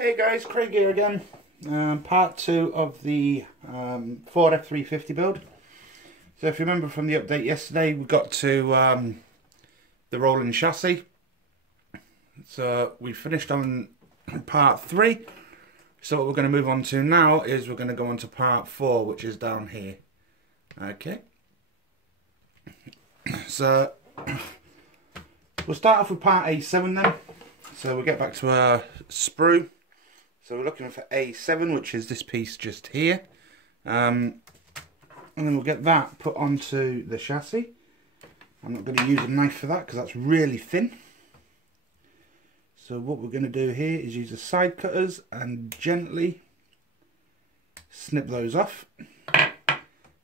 Hey guys, Craig here again. Part 2 of the Ford F350 build. So if you remember from the update yesterday, we got to the rolling chassis. So we finished on part 3. So what we're going to move on to now is we're going to go on to part 4, which is down here. Okay. So we'll start off with part A7 then. So we'll get back to our sprue. So we're looking for A7, which is this piece just here. And then we'll get that put onto the chassis. I'm not going to use a knife for that because that's really thin. So what we're going to do here is use the side cutters and gently snip those off.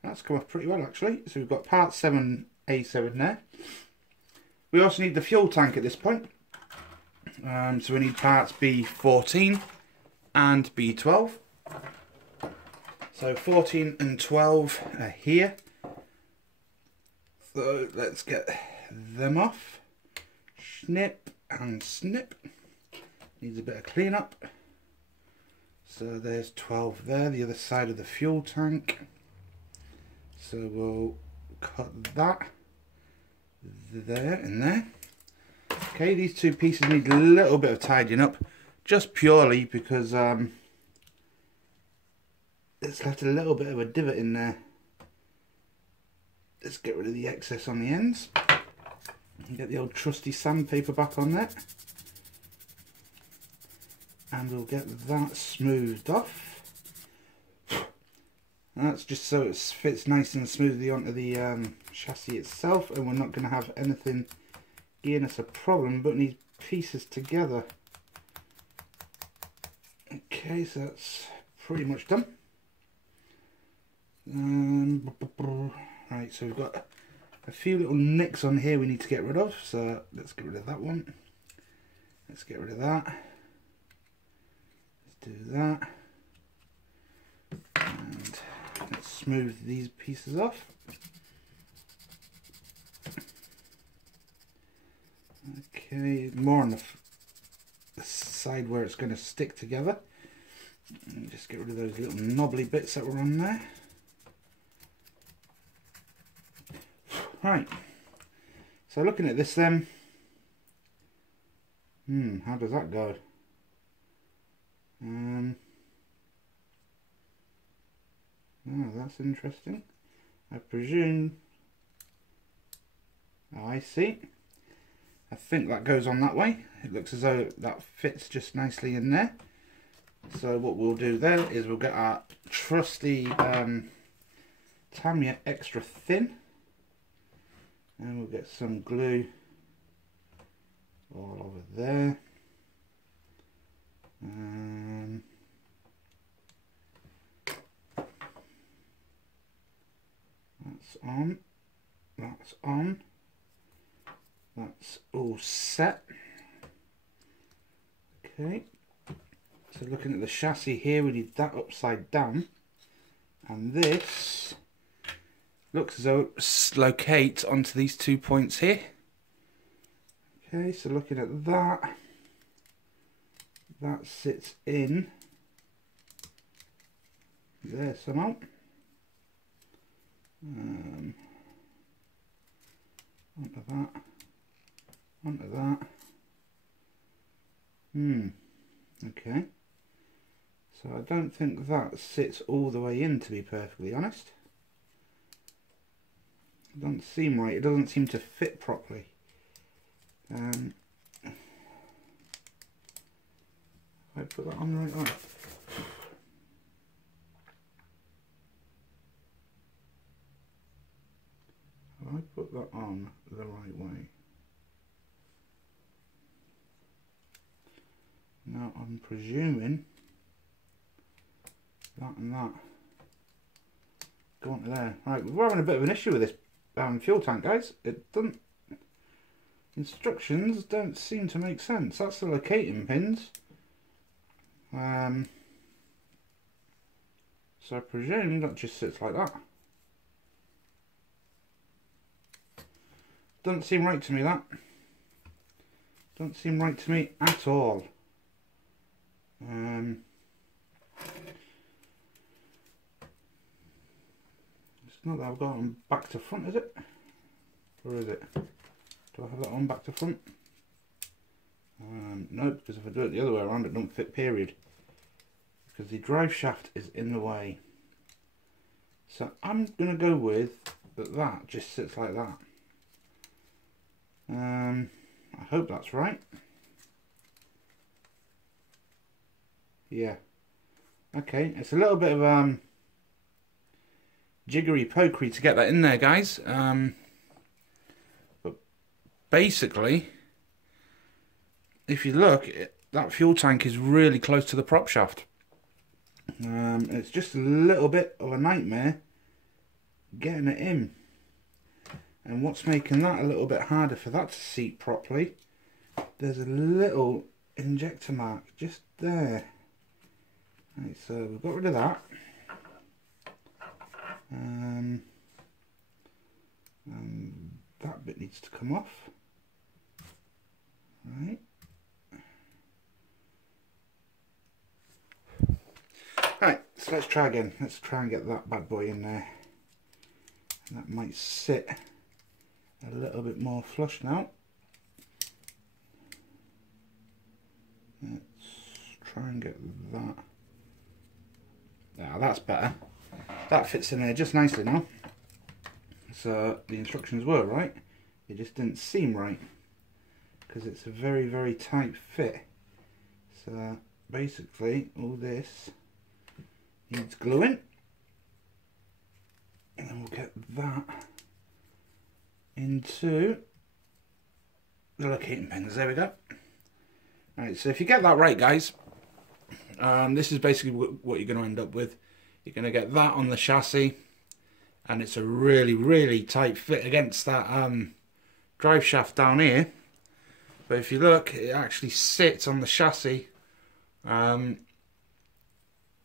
That's come off pretty well actually. So we've got part 7 A7 there. We also need the fuel tank at this point. So we need parts B14 and B12. So 14 and 12 are here. So let's get them off. Snip and snip. Needs a bit of cleanup. So there's 12 there, the other side of the fuel tank. So we'll cut that there and there. Okay, these two pieces need a little bit of tidying up, just purely because it's left a little bit of a divot in there. Let's get rid of the excess on the ends. Get the old trusty sandpaper back on there. And we'll get that smoothed off. And that's just so it fits nice and smoothly onto the chassis itself, and we're not going to have anything giving us a problem but need pieces together. Okay, so that's pretty much done. Right, so we've got a few little nicks on here we need to get rid of, so let's get rid of that one. Let's get rid of that. Let's do that. And let's smooth these pieces off. Okay, more on the side where it's going to stick together. And just get rid of those little knobbly bits that were on there. Right, so looking at this then, how does that go? Oh, that's interesting. I presume, oh, I see. I think that goes on that way. It looks as though that fits just nicely in there. So what we'll do there is we'll get our trusty Tamiya extra thin, and we'll get some glue all over there. That's on. That's on. That's all set. Okay, so looking at the chassis here, we need that upside down, and this looks as though it locates onto these 2 points here. Okay, so looking at that, that sits in there somehow. Onto that. Onto that. Okay. So I don't think that sits all the way in, to be perfectly honest. It doesn't seem right. It doesn't seem to fit properly. I put that on the right way. I put that on the right way. Now I'm presuming that and that go onto there. Right, we're having a bit of an issue with this fuel tank, guys. It doesn't. Instructions don't seem to make sense. That's the locating pins. So I presume that just sits like that. Doesn't seem right to me, that. Doesn't seem right to me at all. It's not that I've got them back to front, is it? Or is it? Do I have that on back to front? No, because if I do it the other way around it don't fit, period. Because the drive shaft is in the way. So I'm going to go with that just sits like that. I hope that's right. Yeah. Okay, it's a little bit of jiggery pokery to get that in there, guys. But basically, if you look, that fuel tank is really close to the prop shaft. It's just a little bit of a nightmare getting it in. And what's making that a little bit harder for that to seat properly, there's a little injector mark just there. Right, so we've got rid of that. And that bit needs to come off. Right. Right, so let's try again. Let's try and get that bad boy in there. And that might sit a little bit more flush now. Let's try and get that. Now that's better. That fits in there just nicely now. So the instructions were right. It just didn't seem right because it's a very, very tight fit. So basically all this needs gluing. And then we'll get that into the locating pins. There we go. Right, so if you get that right, guys, this is basically what you're going to end up with. You're going to get that on the chassis, and it's a really, really tight fit against that drive shaft down here. But if you look, it actually sits on the chassis.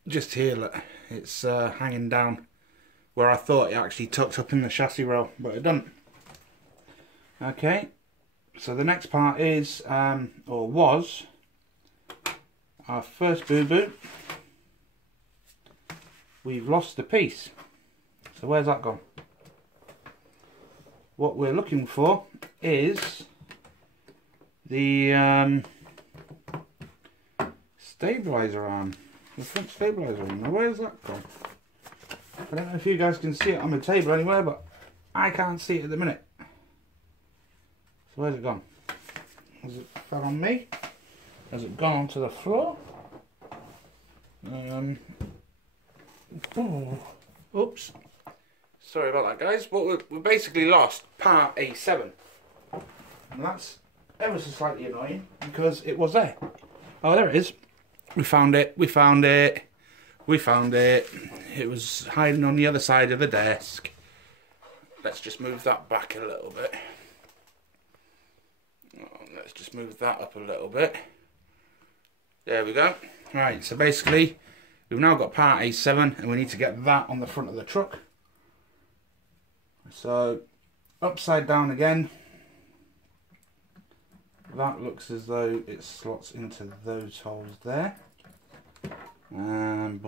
Just here, look, it's hanging down where I thought it actually tucked up in the chassis rail, but it doesn't. Okay, so the next part is, or was, our first boo-boo. We've lost the piece. So where's that gone? What we're looking for is the stabilizer arm. The front stabilizer arm. Now where's that gone? I don't know if you guys can see it on the table anywhere, but I can't see it at the minute. So where's it gone? Has it fell on me? Has it gone onto the floor? Oops. Sorry about that, guys. But we basically lost part A7. And that's ever so slightly annoying because it was there. Oh, there it is. We found it. We found it. We found it. It was hiding on the other side of the desk. Let's just move that back a little bit. Let's just move that up a little bit. There we go. Right, so basically we've now got part A7 and we need to get that on the front of the truck. So upside down again. That looks as though it slots into those holes there. And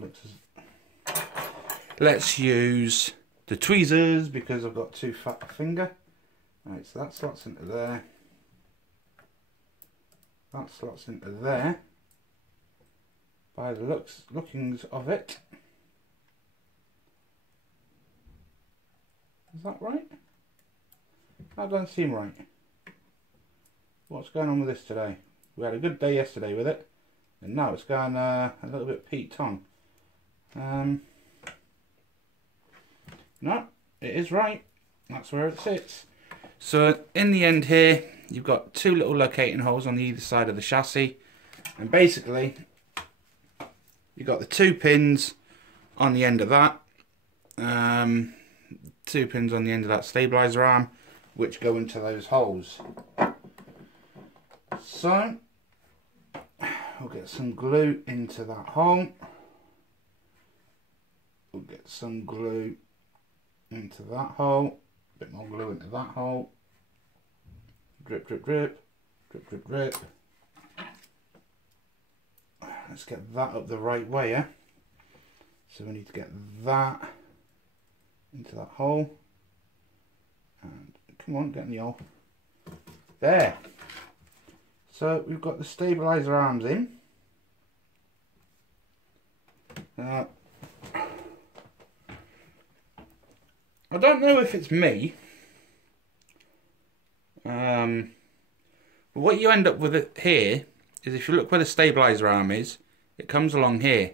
looks as... Let's use the tweezers because I've got too fat a finger. Right, so that slots into there. That slots into there. By the lookings of it. Is that right? That doesn't seem right. What's going on with this today? We had a good day yesterday with it, and now it's gone a little bit peaked on. No, it is right. That's where it sits. So in the end here, you've got two little locating holes on either side of the chassis, and basically you've got the 2 pins on the end of that, 2 pins on the end of that stabilizer arm, which go into those holes. So we'll get some glue into that hole. We'll get some glue into that hole. A bit more glue into that hole. Drip, drip, drip. Drip, drip, drip. let's get that up the right way, yeah? So we need to get that into that hole. And come on, get in the hole. There. So we've got the stabiliser arms in. I don't know if it's me. But what you end up with it here is, if you look where the stabiliser arm is, it comes along here.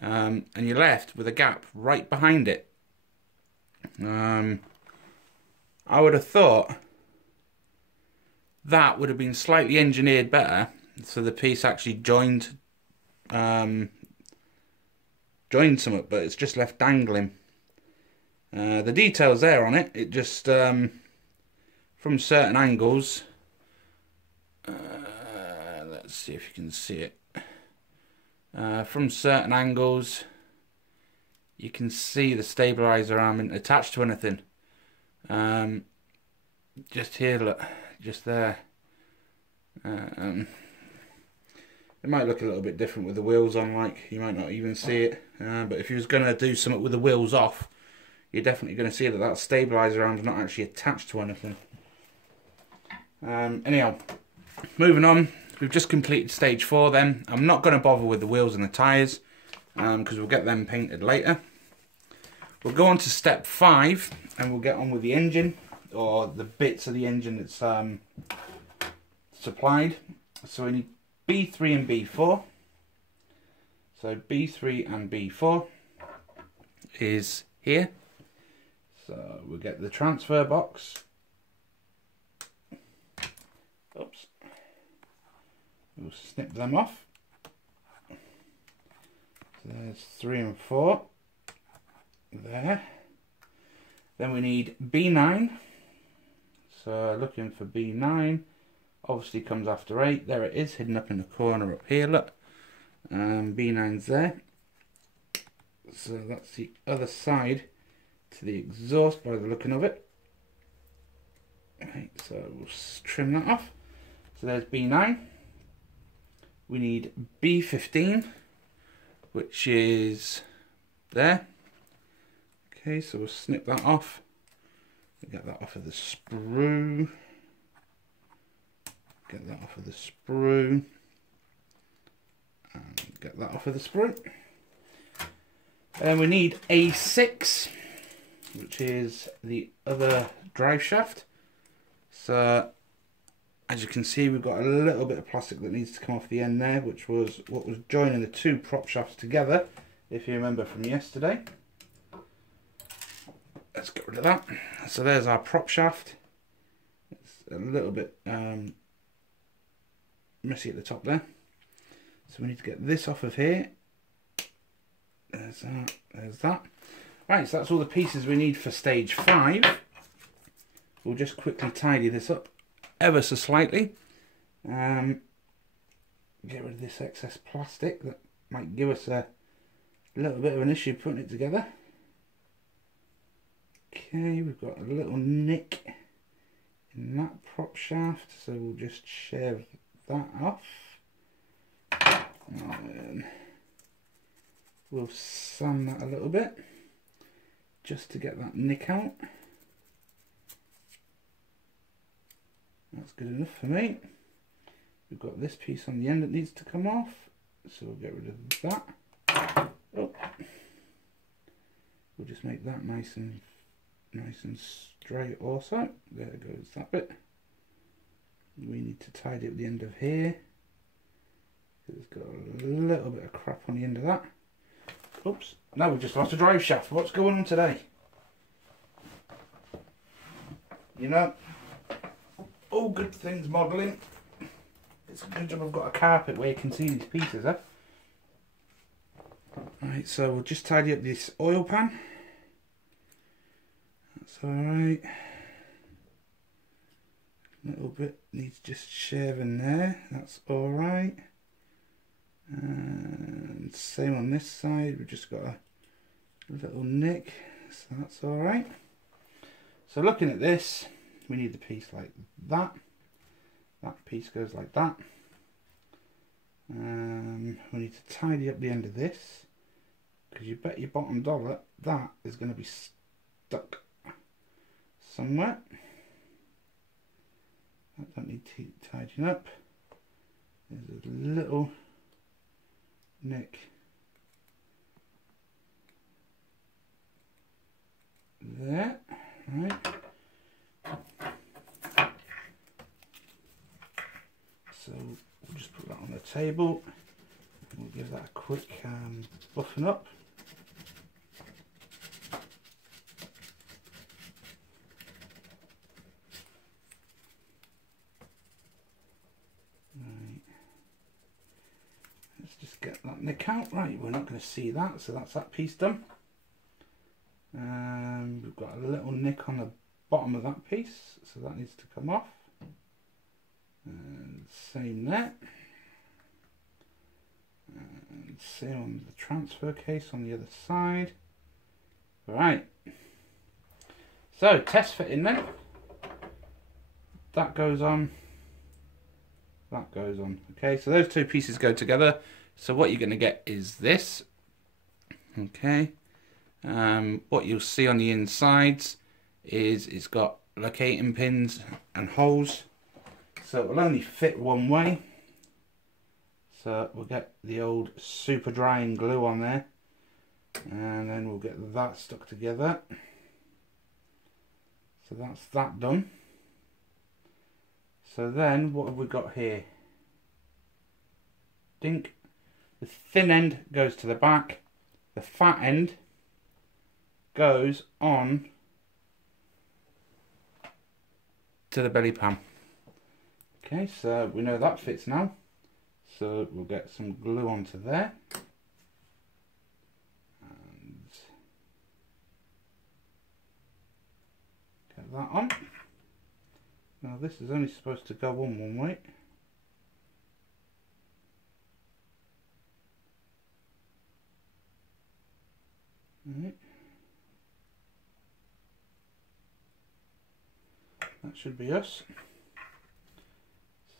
And you're left with a gap right behind it. I would have thought that would have been slightly engineered better, so the piece actually joined something, but it's just left dangling. The details there on it, it just from certain angles, let's see if you can see it. From certain angles you can see the stabiliser arm isn't attached to anything. Just here, look, just there. It might look a little bit different with the wheels on, like you might not even see it, but if you was going to do something with the wheels off, you're definitely going to see that that stabiliser arm's not actually attached to anything. Anyhow, moving on, we've just completed stage 4 then. I'm not going to bother with the wheels and the tyres, because we'll get them painted later. We'll go on to step 5 and we'll get on with the engine, or the bits of the engine that's supplied. So we need B3 and B4. So B3 and B4 is here. So we'll get the transfer box. Oops. We'll snip them off. So there's 3 and 4. There. Then we need B9. So looking for B9. Obviously comes after 8. There it is, hidden up in the corner up here, look. B9's there. So that's the other side to the exhaust by the looking of it. Right, so we'll trim that off. So there's B9. We need B15, which is there. Okay, so we'll snip that off. We'll get that off of the sprue. Get that off of the sprue. And get that off of the sprue. And we need A6, which is the other drive shaft. So as you can see, we've got a little bit of plastic that needs to come off the end there, which was what was joining the 2 prop shafts together, if you remember from yesterday. Let's get rid of that. So there's our prop shaft. It's a little bit messy at the top there. So we need to get this off of here. There's that, there's that. Right, so that's all the pieces we need for stage 5. We'll just quickly tidy this up ever so slightly. Get rid of this excess plastic that might give us a little bit of an issue putting it together. Okay, we've got a little nick in that prop shaft, so we'll just shave that off. And we'll sand that a little bit just to get that nick out. That's good enough for me. We've got this piece on the end that needs to come off, so we'll get rid of that. Oh. We'll just make that nice and straight also. There goes that bit. We need to tidy up the end of here. It's got a little bit of crap on the end of that. Oops, now we've just lost a drive shaft. What's going on today? You know, all good things modelling. It's a good job I've got a carpet where you can see these pieces, huh? Right, so we'll just tidy up this oil pan. That's alright. A little bit needs just shaving there. That's alright. And same on this side. We've just got a little nick. So that's alright. So looking at this, we need the piece like that. That piece goes like that. We need to tidy up the end of this, because you bet your bottom dollar that is going to be stuck somewhere. That don't need tidying up. There's a little nick there, right. So we'll just put that on the table. We'll give that a quick buffing up. Right. Let's just get that nick out. Right, we're not going to see that, so that's that piece done. We've got a little nick on the bottom of that piece, so that needs to come off. And same there. And same on the transfer case on the other side. Right. So test fitting then. That goes on. That goes on. Okay, so those two pieces go together. So what you're going to get is this. Okay. What you'll see on the insides is it's got locating pins and holes, so it will only fit one way. So we'll get the old super drying glue on there, and then we'll get that stuck together. So that's that done. So then what have we got here? Dink. The thin end goes to the back, the fat end goes on to the belly pan. Okay, so we know that fits now. So we'll get some glue onto there. And get that on. Now this is only supposed to go on one way. Right. That should be us.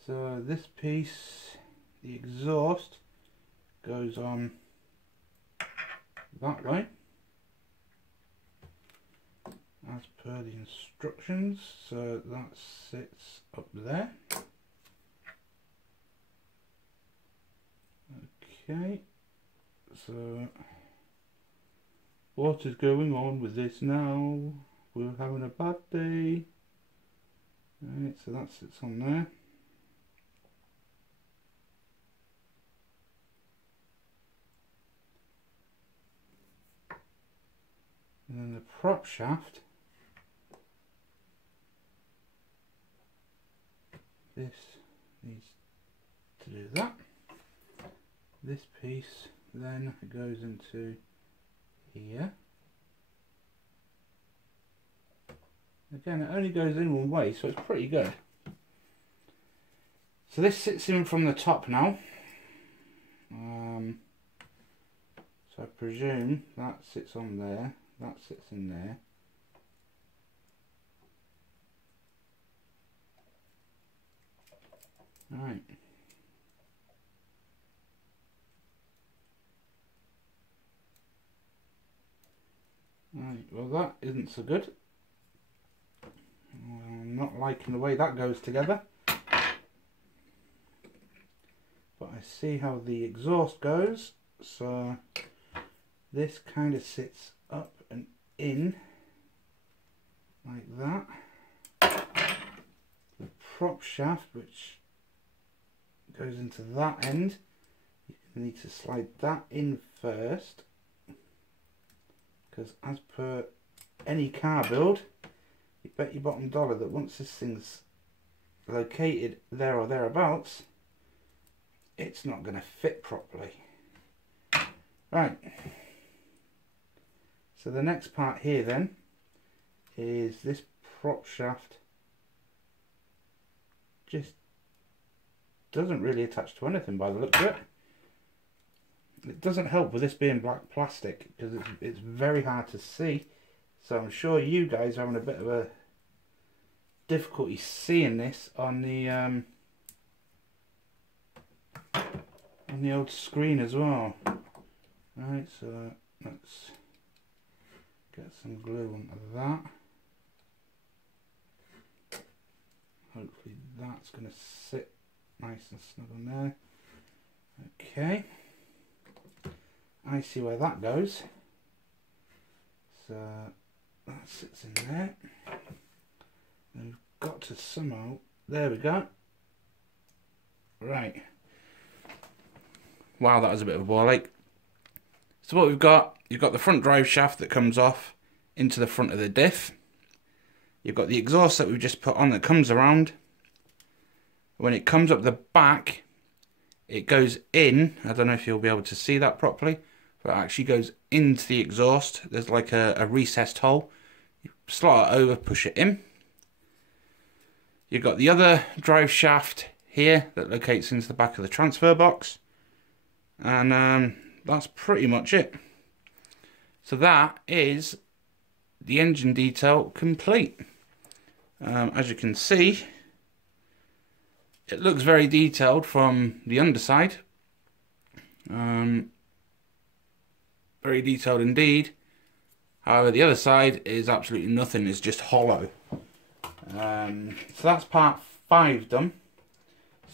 So this piece, the exhaust, goes on that way as per the instructions. So that sits up there. Okay, so what is going on with this now? We're having a bad day. Right, so that sits on there. And then the prop shaft, this needs to do that. This piece then goes into here. Again, it only goes in one way, so it's pretty good. So this sits in from the top now. So I presume that sits on there, that sits in there. Right. Right, well that isn't so good. I'm not liking the way that goes together, but I see how the exhaust goes. So this kind of sits up and in like that. The prop shaft, which goes into that end, you need to slide that in first, because as per any car build, you bet your bottom dollar that once this thing's located there or thereabouts, it's not going to fit properly. Right, so the next part here then is this prop shaft just doesn't really attach to anything by the look of it. It doesn't help with this being black plastic because it's very hard to see. So I'm sure you guys are having a bit of a difficulty seeing this on the on the old screen as well. Right, so let's get some glue onto that. Hopefully that's going to sit nice and snug on there. Okay, I see where that goes. So that sits in there. And we've got to somehow, there we go. Right. Wow, that was a bit of a ball ache. So what we've got, you've got the front drive shaft that comes off into the front of the diff. You've got the exhaust that we've just put on that comes around. When it comes up the back, it goes in. I don't know if you'll be able to see that properly, but it actually goes into the exhaust. There's like a recessed hole. You slot it over, push it in. You've got the other drive shaft here that locates into the back of the transfer box. And that's pretty much it. So that is the engine detail complete. As you can see, it looks very detailed from the underside. Very detailed indeed. However, the other side is absolutely nothing, it's just hollow. So that's part 5 done.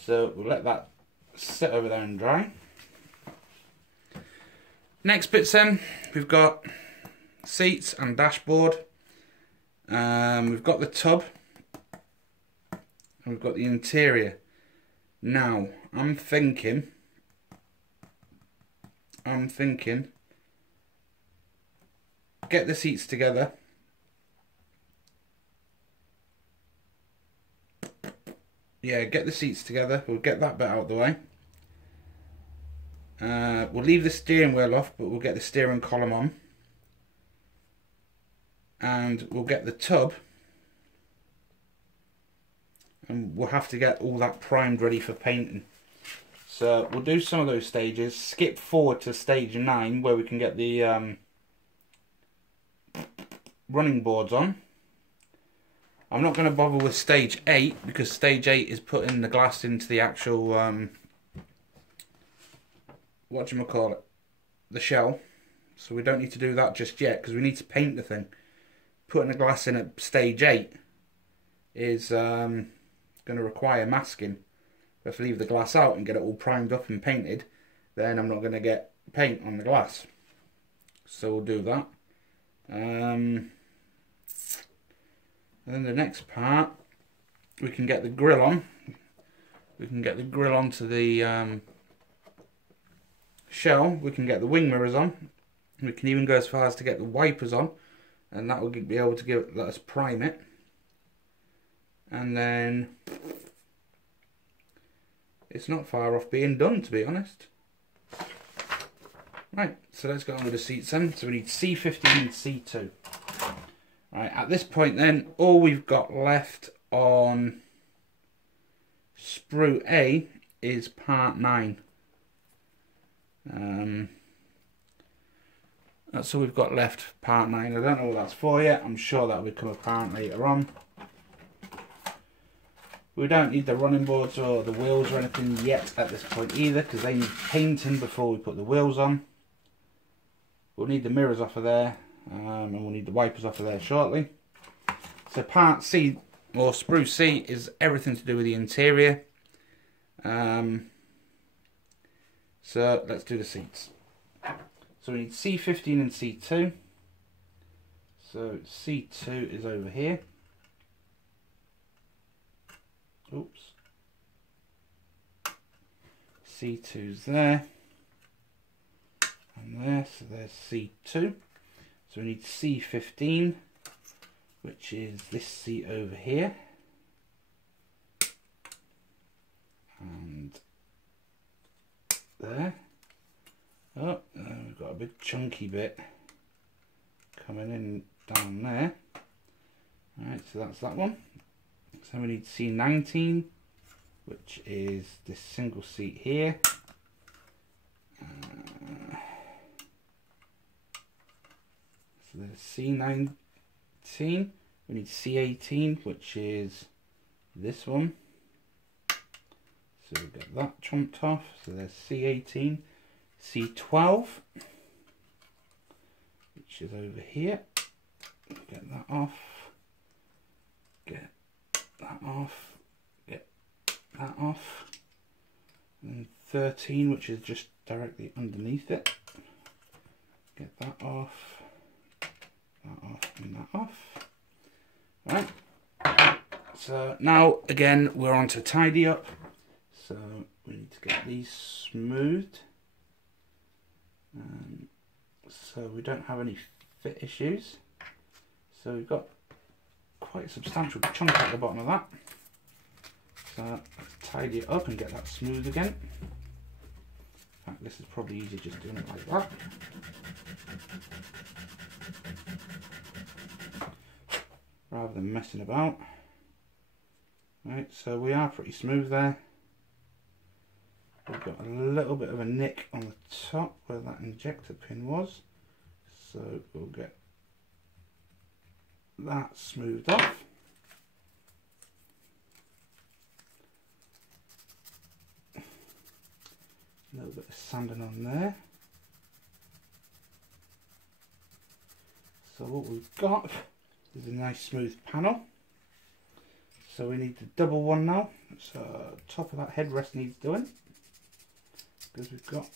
So we'll let that sit over there and dry. Next bits then, we've got seats and dashboard. We've got the tub. And we've got the interior. Now, I'm thinking, get the seats together. Yeah, get the seats together. We'll get that bit out of the way. We'll leave the steering wheel off, but we'll get the steering column on. And we'll get the tub. And we'll have to get all that primed ready for painting. So we'll do some of those stages. Skip forward to stage 9 where we can get the running boards on. I'm not going to bother with stage 8 because stage 8 is putting the glass into the actual whatchamacallit, the shell. So we don't need to do that just yet because we need to paint the thing. Putting the glass in at stage 8 is going to require masking. If I leave the glass out and get it all primed up and painted, then I'm not going to get paint on the glass. So we'll do that. And then the next part, we can get the grill on. We can get the grill onto the shell. We can get the wing mirrors on. We can even go as far as to get the wipers on, and that will be able to let us prime it. And then it's not far off being done, to be honest. Right, so let's go on with the seats then. So we need C15 and C2. Right, at this point then, all we've got left on sprue A is part 9. That's all we've got left, part 9. I don't know what that's for yet. I'm sure that'll become apparent later on. We don't need the running boards or the wheels or anything yet at this point either, because they need painting before we put the wheels on. We'll need the mirrors off of there, and we'll need the wipers off of there shortly. So part C, or sprue C, is everything to do with the interior. So let's do the seats. So we need C15 and C2. So C2 is over here. Oops. C2's there. And there, so there's C2. So we need C15, which is this seat over here. And there. Oh, we've got a big chunky bit coming in down there. Alright, so that's that one. So we need C19, which is this single seat here. So there's C19. We need C18, which is this one. So we've got that chomped off. So there's C18, C12, which is over here. Get that off. Get that off. Get that off. And 13, which is just directly underneath it. Get that off. That off and that off. Right. So now again we're on to tidy up. So we need to get these smoothed. So we don't have any fit issues. So we've got quite a substantial chunk at the bottom of that. So let's tidy it up and get that smooth again. In fact, this is probably easier just doing it like that. Rather than messing about. Right, so we are pretty smooth there. We've got a little bit of a nick on the top where that injector pin was. So we'll get that smoothed off. A little bit of sanding on there. So what we've got is a nice smooth panel. So we need the double one now. So top of that headrest needs doing, because we've got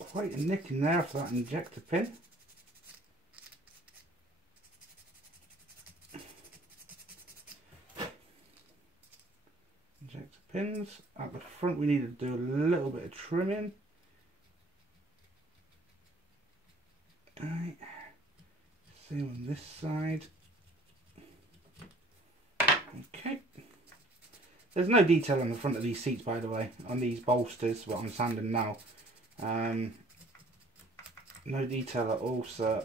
quite a nick in there for that injector pin. Injector pins. At the front we need to do a little bit of trimming. Right. Same on this side. Okay. There's no detail on the front of these seats, by the way, on these bolsters, what I'm sanding now. No detail at all, so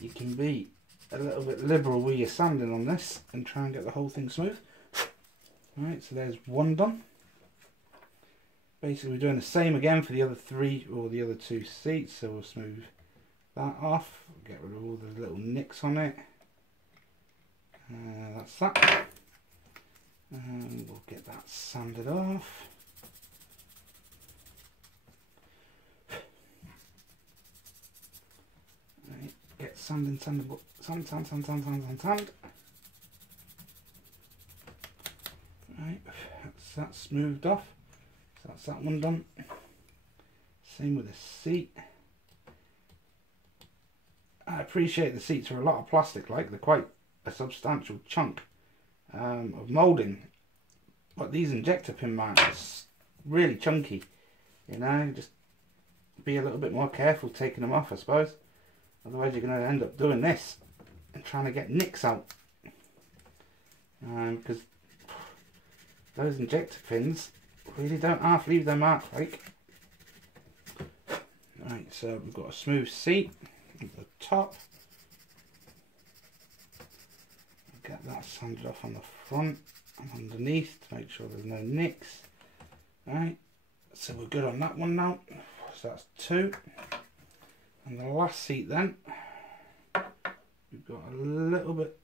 you can be a little bit liberal with your sanding on this and try and get the whole thing smooth. Right, so there's one done. Basically we're doing the same again for the other three or the other two seats, so we'll smooth that off, get rid of all the little nicks on it. That's that. And we'll get that sanded off. Right, get sand. Right, that's that smoothed off. So that's that one done. Same with the seat. I appreciate the seats are a lot of plastic, like they're quite a substantial chunk of moulding, but these injector pin mounts are really chunky, you know. Just be a little bit more careful taking them off, I suppose, otherwise you're going to end up doing this and trying to get nicks out, because those injector pins really don't half leave their mark, like. Right, so we've got a smooth seat at the top. Get that sanded off on the front and underneath to make sure there's no nicks. Right, so we're good on that one now. So that's two. And the last seat then, we've got a little bit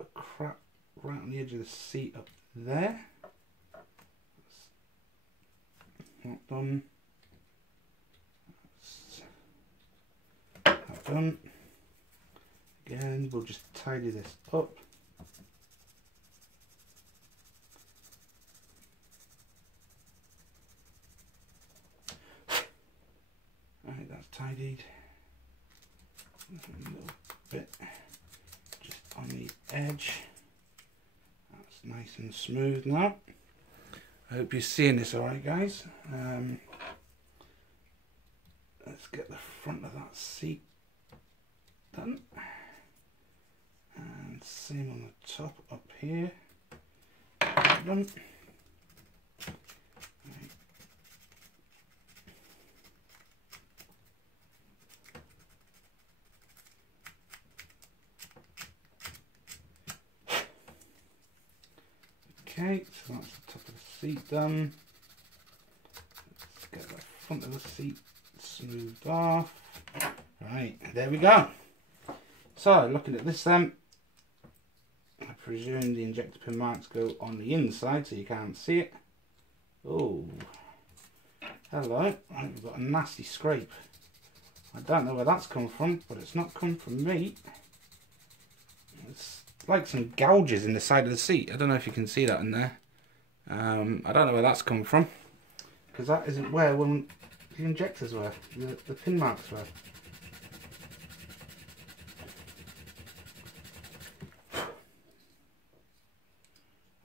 of crap right on the edge of the seat up there. That's not done. That's that done. Again, we'll just tidy this up. Right, that's tidied. A little bit just on the edge. That's nice and smooth now. I hope you're seeing this alright, guys. Let's get the front of that seat done. And same on the top up here. Done. Right. Okay, so that's the top of the seat done. Let's get the front of the seat smoothed off. Right, there we go. So looking at this then, I presume the injector pin marks go on the inside so you can't see it. Oh, hello. I've got a nasty scrape. I don't know where that's come from, but it's not come from me. It's like some gouges in the side of the seat. I don't know if you can see that in there. I don't know where that's come from, because that isn't where the injectors were, the pin marks were.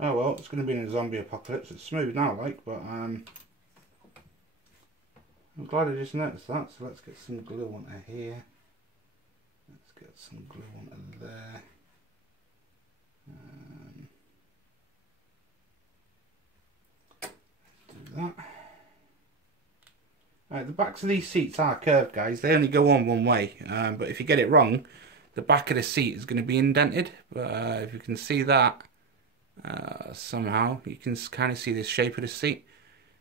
Oh well, it's going to be in a zombie apocalypse. It's smooth now, like, but I'm glad I just noticed that. So let's get some glue onto here. Let's get some glue onto there. Do that. Right, the backs of these seats are curved, guys. They only go on one way, but if you get it wrong, the back of the seat is going to be indented. But if you can see that, somehow you can kind of see the shape of the seat.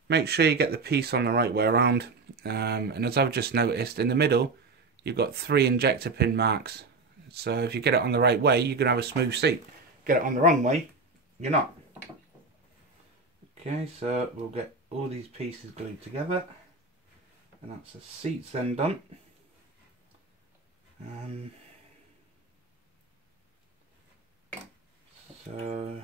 Make sure you get the piece on the right way around, and as I've just noticed, in the middle you've got 3 injector pin marks, so if you get it on the right way you're going to have a smooth seat. Get it on the wrong way, you're not. Okay, so we'll get all these pieces glued together, and that's the seats then done. So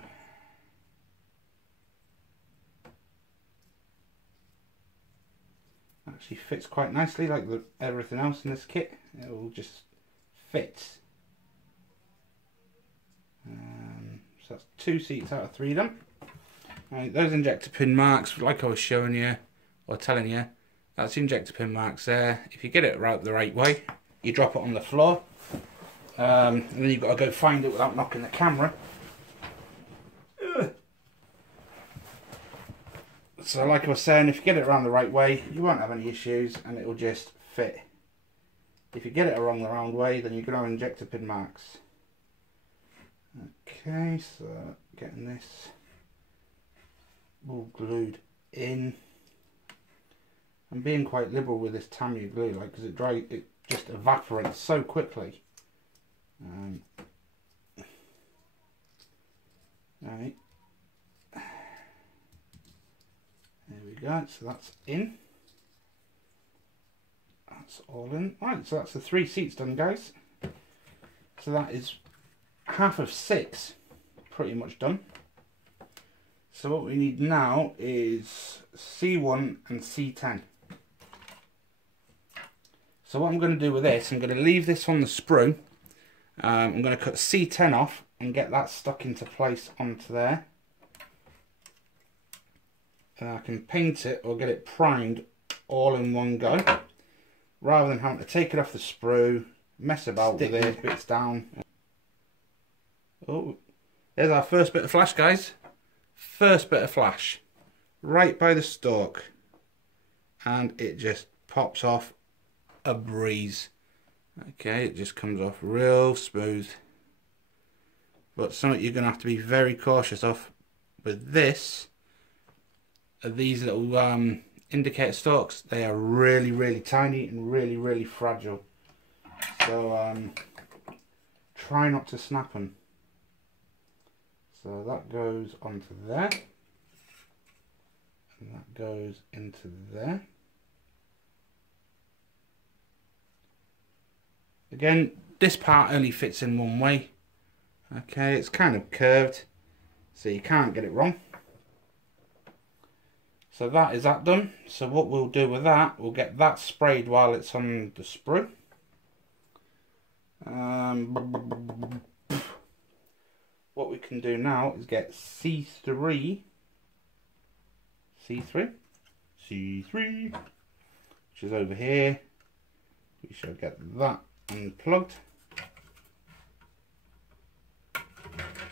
actually fits quite nicely, like everything else in this kit. It will just fit. So that's 2 seats out of 3 done. Right, those injector pin marks, like I was showing you or telling you, that's the injector pin marks there. If you get it the right way, you drop it on the floor, and then you've got to go find it without knocking the camera. So like I was saying, if you get it around the right way, you won't have any issues and it will just fit. If you get it around the wrong way, then you're going to have injector pin marks. Okay, so getting this all glued in. I'm being quite liberal with this Tamiya glue, like, because it just evaporates so quickly. Right. There we go, so that's in. That's all in. Right, so that's the 3 seats done, guys. So that is half of 6 pretty much done. So what we need now is C1 and C10. So what I'm going to do with this, I'm going to leave this on the sprue. I'm going to cut C10 off and get that stuck into place onto there. I can paint it or get it primed all in one go, rather than having to take it off the sprue, mess about with it, bits down. Oh, there's our first bit of flash, guys. First bit of flash, right by the stalk, and it just pops off a breeze. Okay, it just comes off real smooth. But something you're going to have to be very cautious of with this are these little indicator stalks. They are really, really tiny and really, really fragile. So try not to snap them. So that goes onto there, and that goes into there. Again, this part only fits in one way. Okay, it's kind of curved, so you can't get it wrong. So that is that done. So what we'll do with that, we'll get that sprayed while it's on the sprue. What we can do now is get C3, which is over here. We shall get that unplugged.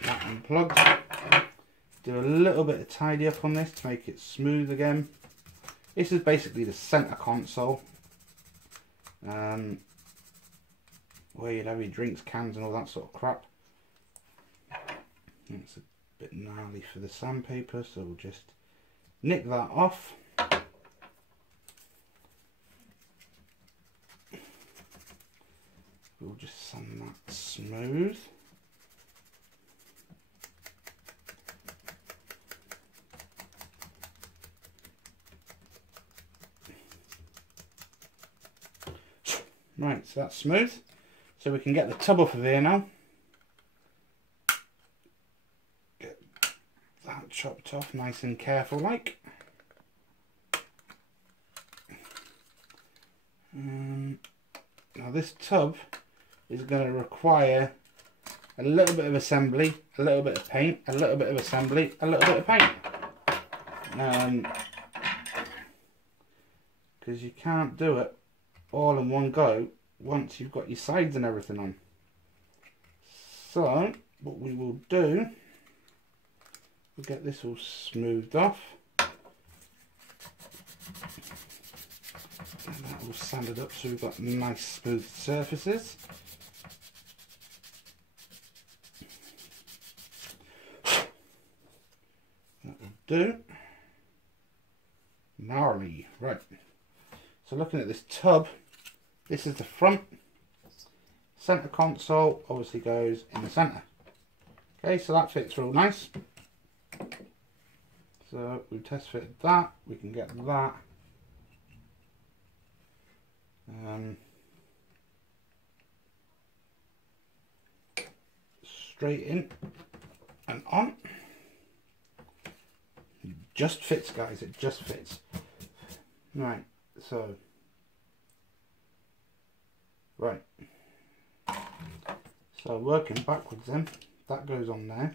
That unplugged. Do a little bit of tidy up on this to make it smooth again. This is basically the center console, where you'd have your drinks cans and all that sort of crap. It's a bit gnarly for the sandpaper, so we'll just nick that off. We'll just sand that smooth. Right, so that's smooth. So we can get the tub off of here now. Get that chopped off nice and careful like. Now this tub is going to require a little bit of assembly, a little bit of paint, a little bit of assembly, a little bit of paint. Because you can't do it all in one go once you've got your sides and everything on. So what we will do, we'll get this all smoothed off. And that all sanded up so we've got nice smooth surfaces. That will do. Gnarly. Right. So looking at this tub, this is the front. Centre console obviously goes in the centre. Okay, so that fits real nice. So we test fitted that. We can get that. Straight in and on. It just fits, guys, it just fits. Right, so working backwards then, that goes on there.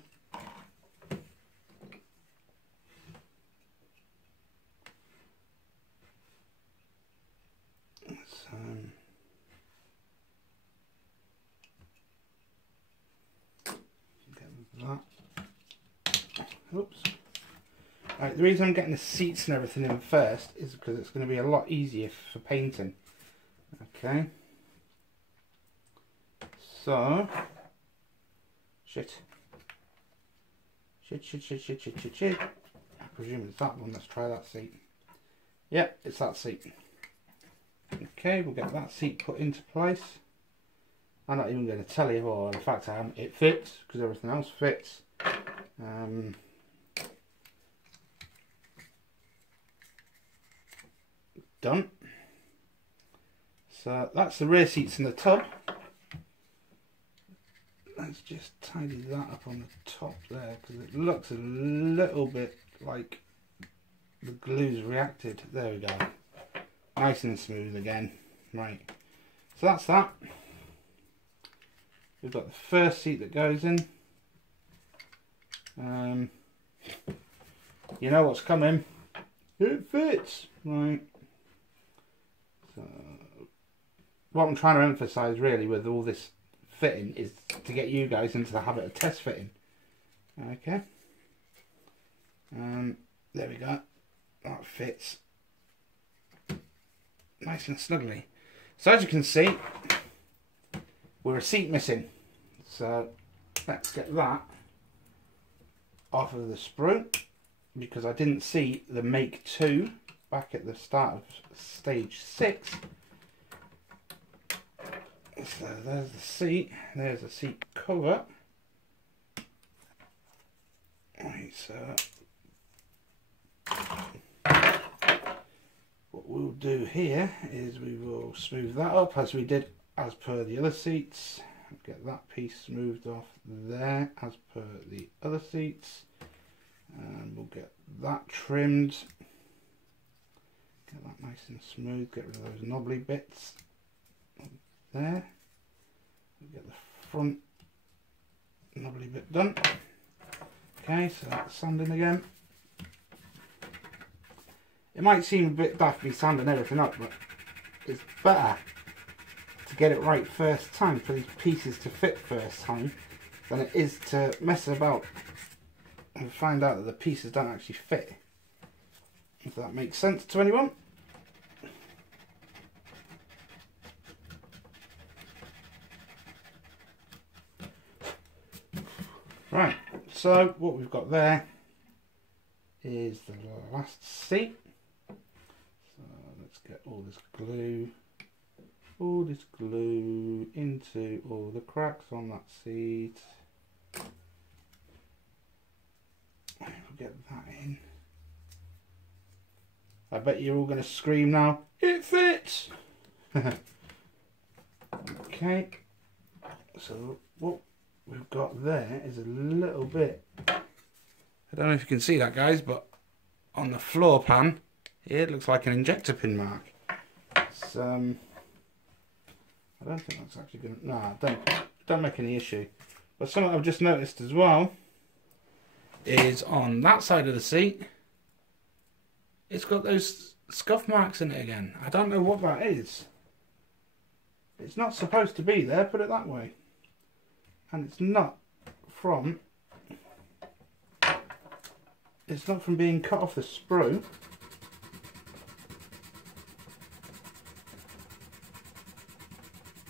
That. Oops. Right, the reason I'm getting the seats and everything in first is because it's going to be a lot easier for painting. Okay. So, shit. I presume it's that one. Let's try that seat. Yep, it's that seat. Okay, we'll get that seat put into place. I'm not even going to tell you, or in fact I haven't, it fits, because everything else fits. Done. So that's the rear seats in the tub. Let's just tidy that up on the top there, because it looks a little bit like the glue's reacted. There we go. Nice and smooth again. Right. So that's that. We've got the first seat that goes in. You know what's coming. It fits. Right. So what I'm trying to emphasise really with all this fitting is to get you guys into the habit of test fitting. Okay. There we go. That fits nice and snugly. So as you can see, we're a seat missing. So let's get that off of the sprue, because I didn't see the make 2 back at the start of stage 6. So there's the seat, there's the seat cover. Right, so what we'll do here is we will smooth that up as we did as per the other seats. Get that piece smoothed off there as per the other seats, and we'll get that trimmed, get that nice and smooth, get rid of those knobbly bits there. We'll get the front knobbly bit done. Okay, so that's sanding again. It might seem a bit daft me sanding everything up, but it's better to get it right first time, for these pieces to fit first time, than it is to mess about and find out that the pieces don't actually fit. If that makes sense to anyone. Right, so what we've got there is the last seat. So let's get all this glue into all the cracks on that seat. We'll get that in. I bet you're all going to scream now, it fits! Okay, so what we've got there is a little bit, I don't know if you can see that, guys, but on the floor pan here it looks like an injector pin mark. It's, I don't think that's actually going to, no, don't make any issue. But something I've just noticed as well is on that side of the seat, it's got those scuff marks in it again. I don't know what that is. It's not supposed to be there, put it that way. And it's not from being cut off the sprue.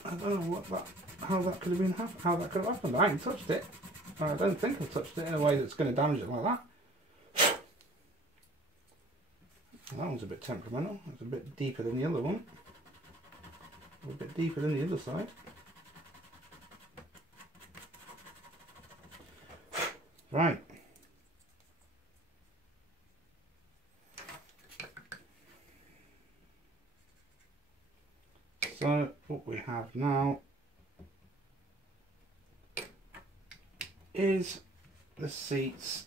I don't know how that could have happened. I ain't touched it. I don't think I've touched it in a way that's going to damage it like that. That one's a bit temperamental. It's a bit deeper than the other one. A bit deeper than the other side. Right. So what we have now is the seats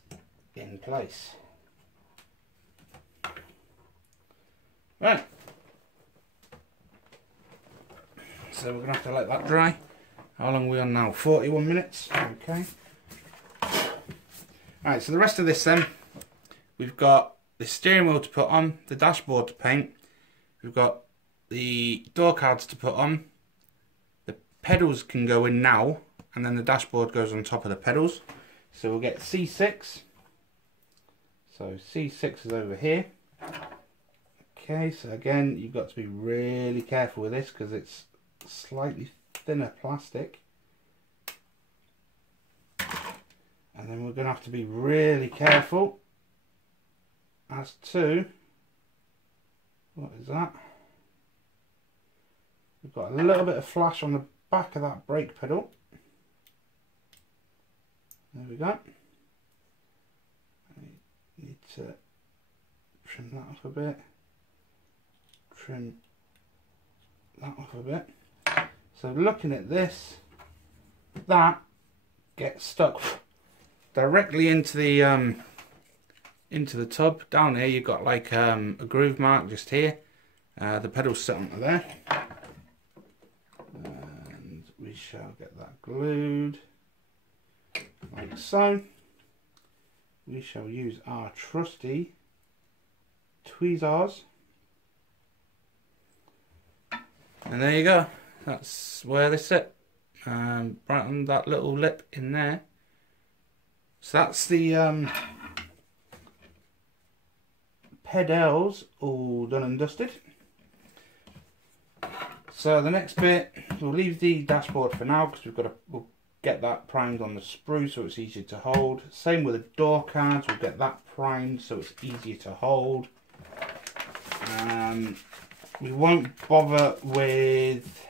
in place. Right. So we're going to have to let that dry. How long are we on now? 41 minutes. Okay. Alright, so the rest of this then, we've got the steering wheel to put on, the dashboard to paint, we've got the door cards to put on, the pedals can go in now, and then the dashboard goes on top of the pedals. So we'll get C6. So C6 is over here. Okay, so again, you've got to be really careful with this because it's slightly thinner plastic. And then we're going to have to be really careful as to, what is that? We've got a little bit of flash on the back of that brake pedal. There we go. I need to trim that off a bit. Trim that off a bit. So looking at this, that gets stuck directly into the tub. Down here you've got like a groove mark just here. The pedal's set onto there. And we shall get that glued like so. We shall use our trusty tweezers. And there you go. That's where they sit. Right on that little lip in there. So that's the pedals all done and dusted. So the next bit, we'll leave the dashboard for now because we'll get that primed on the sprue so it's easier to hold. Same with the door cards, we'll get that primed so it's easier to hold. We won't bother with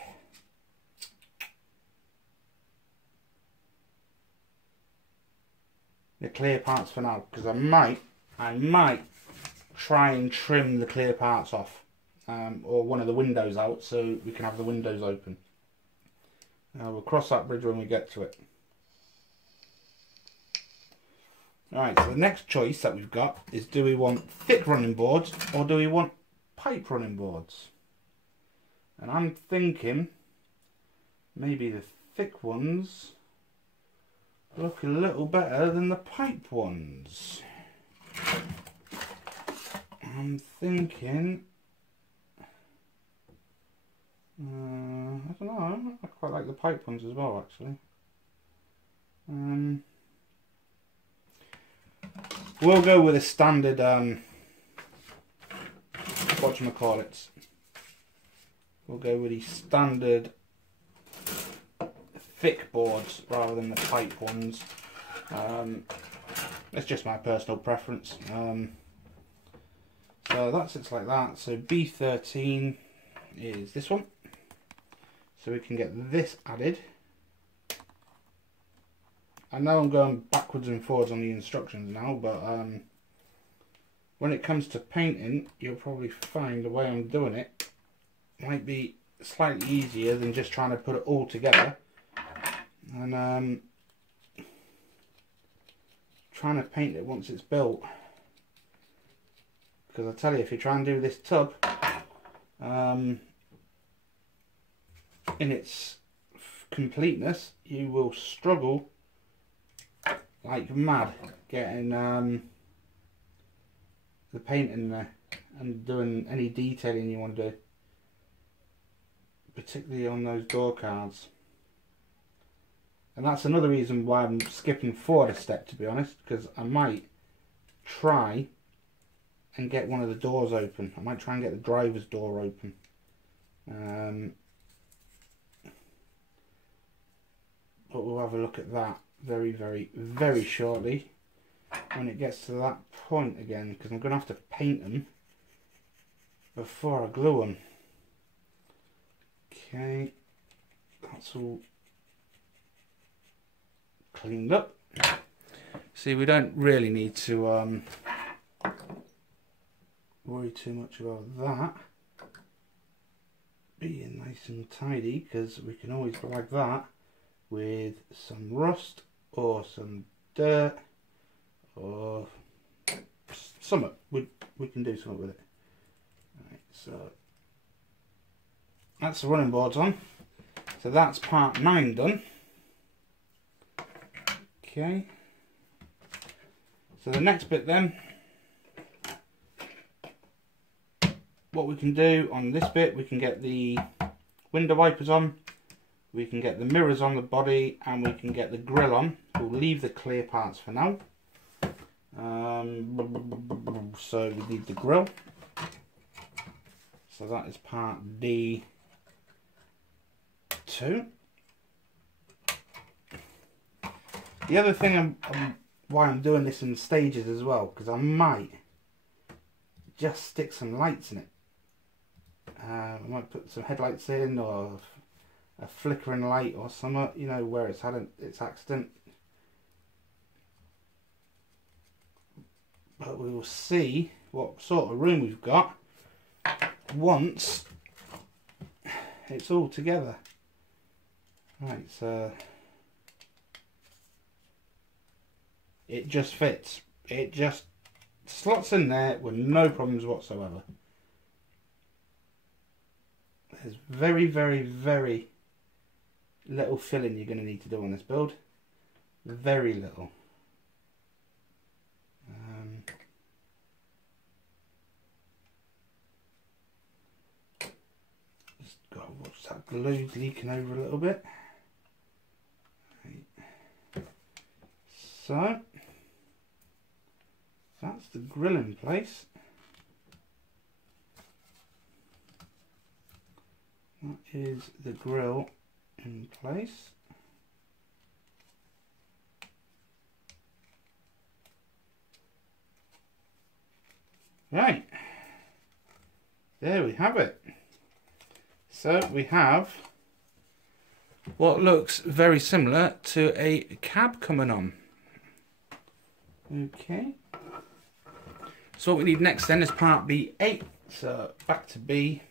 the clear parts for now because I might try and trim the clear parts off or one of the windows out so we can have the windows open. We'll cross that bridge when we get to it. Alright, so the next choice that we've got is, do we want thick running boards or do we want pipe running boards? And I'm thinking maybe the thick ones look a little better than the pipe ones. I'm thinking, I don't know, I quite like the pipe ones as well actually. We'll go with a standard, whatchamacallits. We'll go with the standard thick boards rather than the pipe ones. It's just my personal preference. So that sits like that. So B13 is this one. So we can get this added. I know I'm going backwards and forwards on the instructions now, but when it comes to painting, you'll probably find the way I'm doing it might be slightly easier than just trying to put it all together and trying to paint it once it's built. Because I tell you, if you try and do this tub in its completeness, you will struggle like mad getting the paint in there and doing any detailing you want to do, particularly on those door cards. And that's another reason why I'm skipping forward a step, to be honest, because I might try and get one of the doors open. I might try and get the driver's door open. But we'll have a look at that very, very, very shortly when it gets to that point again, because I'm going to have to paint them before I glue them. Okay, that's all cleaned up. See, we don't really need to worry too much about that being nice and tidy, because we can always blag that with some rust or some dirt or something. We can do something with it. Right, so that's the running boards on. So that's part 9 done. Okay. So the next bit then, what we can do on this bit, we can get the window wipers on, we can get the mirrors on the body, and we can get the grille on. We'll leave the clear parts for now. So we need the grille. So that is part D2. The other thing why I'm doing this in stages as well, because I might just stick some lights in it. I might put some headlights in, or a flickering light or something, you know, where it's had its accident. But we will see what sort of room we've got once it's all together. Right, so it just fits. It just slots in there with no problems whatsoever. There's very, very, very little filling you're going to need to do on this build. Very little. Just got to watch that glue leaking over a little bit. Right. So that's the grill in place. That is the grill in place. Right, there we have it. So we have what looks very similar to a cab coming on. Okay, so what we need next then is part B8. So back to B.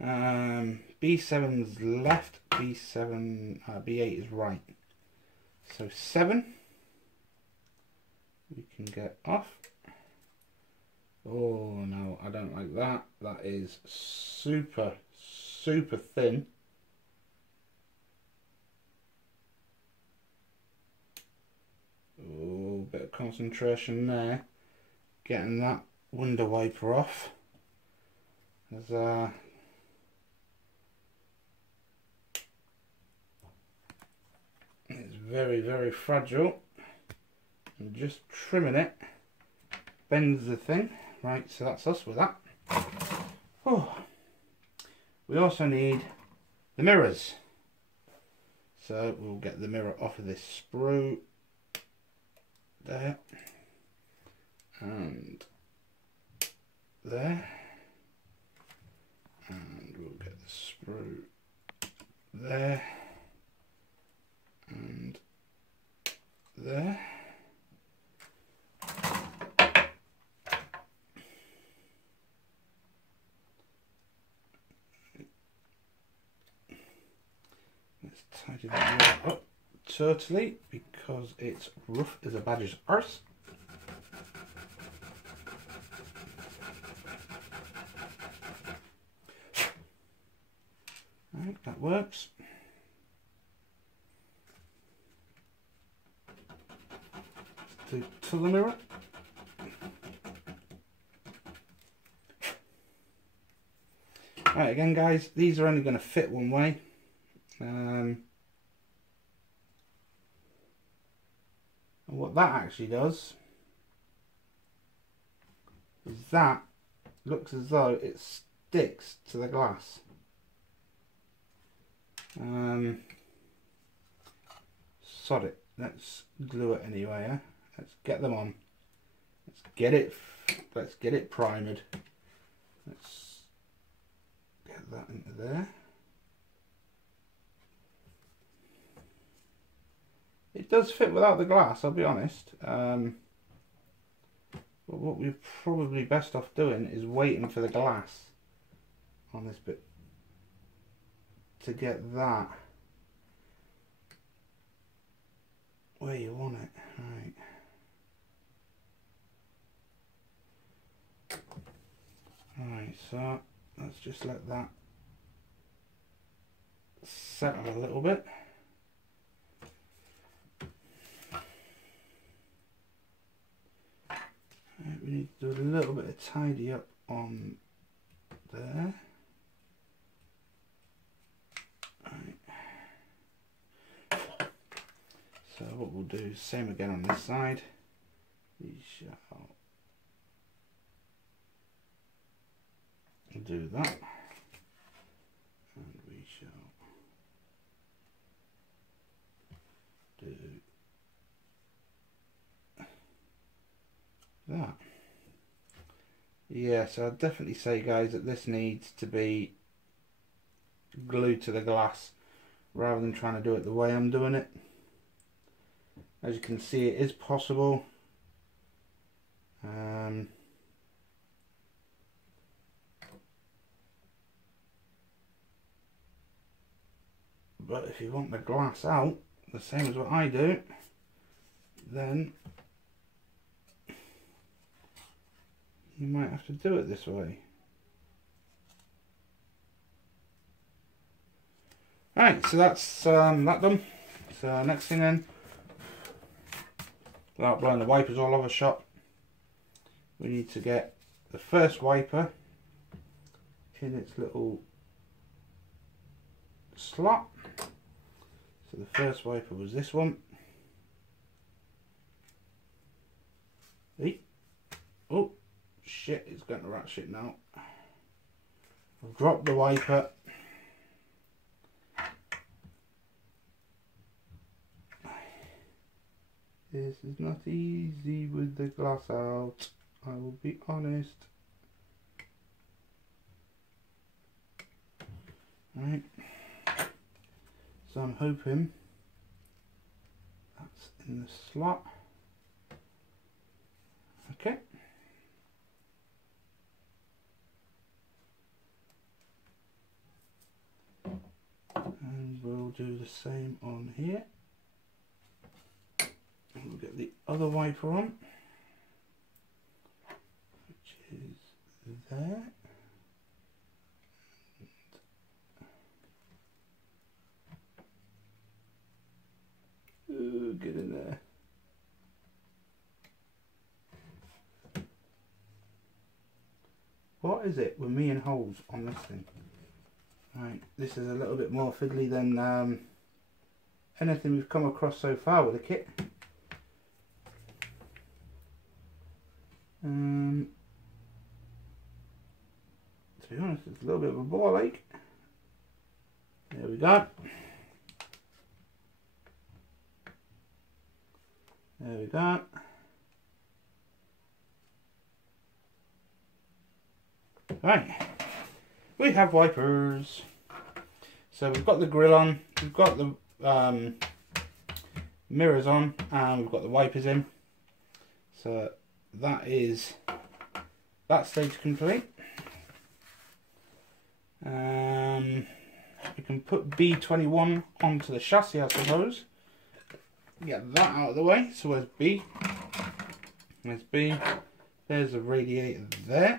B7's left, B8 is right. So 7 we can get off. Oh no, I don't like that. That is super, super thin. Oh, bit of concentration there. Getting that window wiper off. There's it's very, very fragile, and just trimming it bends the thing. Right, so that's us with that. Oh. We also need the mirrors, so we'll get the mirror off of this sprue there and there, and we'll get the sprue there and there. Let's tidy that up totally because it's rough as a badger's arse. Right, that works. To the mirror. Right, again guys, these are only going to fit one way. And what that actually does is that looks as though it sticks to the glass. Sod it, let's glue it anyway. Let's get them on. Let's get it primed. Let's get that into there. It does fit without the glass, I'll be honest. But what we're probably best off doing is waiting for the glass on this bit to get that where you want it. Right. Right, so let's just let that settle a little bit. Right, we need to do a little bit of tidy up on there. Right. So what we'll do is same again on this side. We shall do that, and we shall do that. Yeah, so I'd definitely say guys that this needs to be glued to the glass rather than trying to do it the way I'm doing it. As you can see, it is possible. But if you want the glass out, the same as what I do, then you might have to do it this way. Right, so that's that done. So next thing then, without blowing the wipers all over shop, we need to get the first wiper in its little slot. So the first wiper was this one. Hey. Oh shit, it's going to rat shit now. I've dropped the wiper. This is not easy with the glass out, I will be honest. Right, so I'm hoping that's in the slot. Okay. And we'll do the same on here. We'll get the other wiper on, which is there. Ooh, get in there. What is it with me and holes on this thing? Right, this is a little bit more fiddly than anything we've come across so far with the kit. To be honest, it's a little bit of a ball ache. There we go. There we go. Right, we have wipers. So we've got the grill on, we've got the mirrors on, and we've got the wipers in. So that is that stage complete. we can put B21 onto the chassis, I suppose. Get that out of the way. So where's B? There's B. There's the radiator there.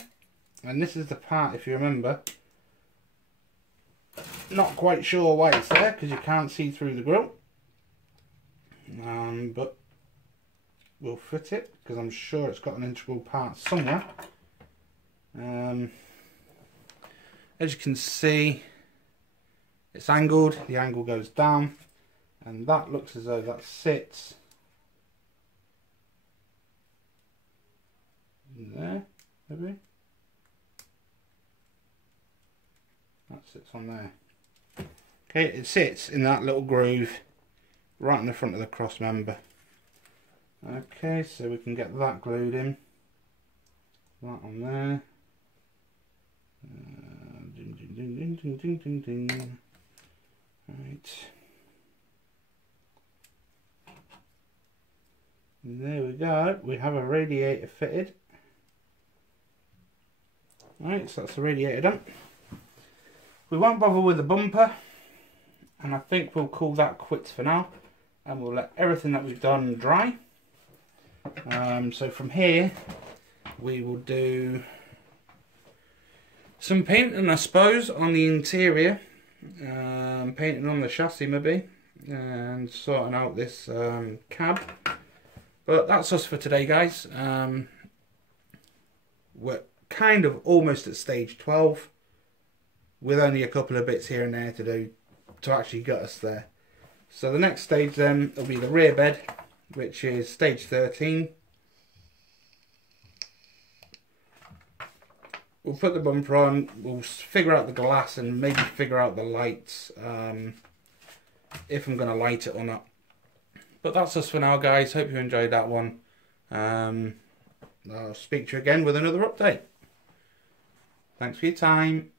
And this is the part, if you remember, not quite sure why it's there because you can't see through the grille. But we'll fit it because I'm sure it's got an integral part somewhere. As you can see, it's angled, the angle goes down, and that looks as though that sits there, maybe. That sits on there. Okay, it sits in that little groove right in the front of the cross member. Okay, so we can get that glued in. That on there. Ding, ding, ding, ding, ding, ding, ding, ding. Right. And there we go. We have a radiator fitted. Right, so that's the radiator done. We won't bother with the bumper, and I think we'll call that quits for now, and we'll let everything that we've done dry. So from here we will do some painting, I suppose, on the interior, painting on the chassis maybe, and sorting out this cab. But that's us for today, guys. We're kind of almost at stage 12, with only a couple of bits here and there to do to actually get us there. So the next stage then will be the rear bed, which is stage 13. We'll put the bumper on, we'll figure out the glass and maybe figure out the lights, if I'm going to light it or not. But that's us for now, guys. Hope you enjoyed that one. I'll speak to you again with another update. Thanks for your time.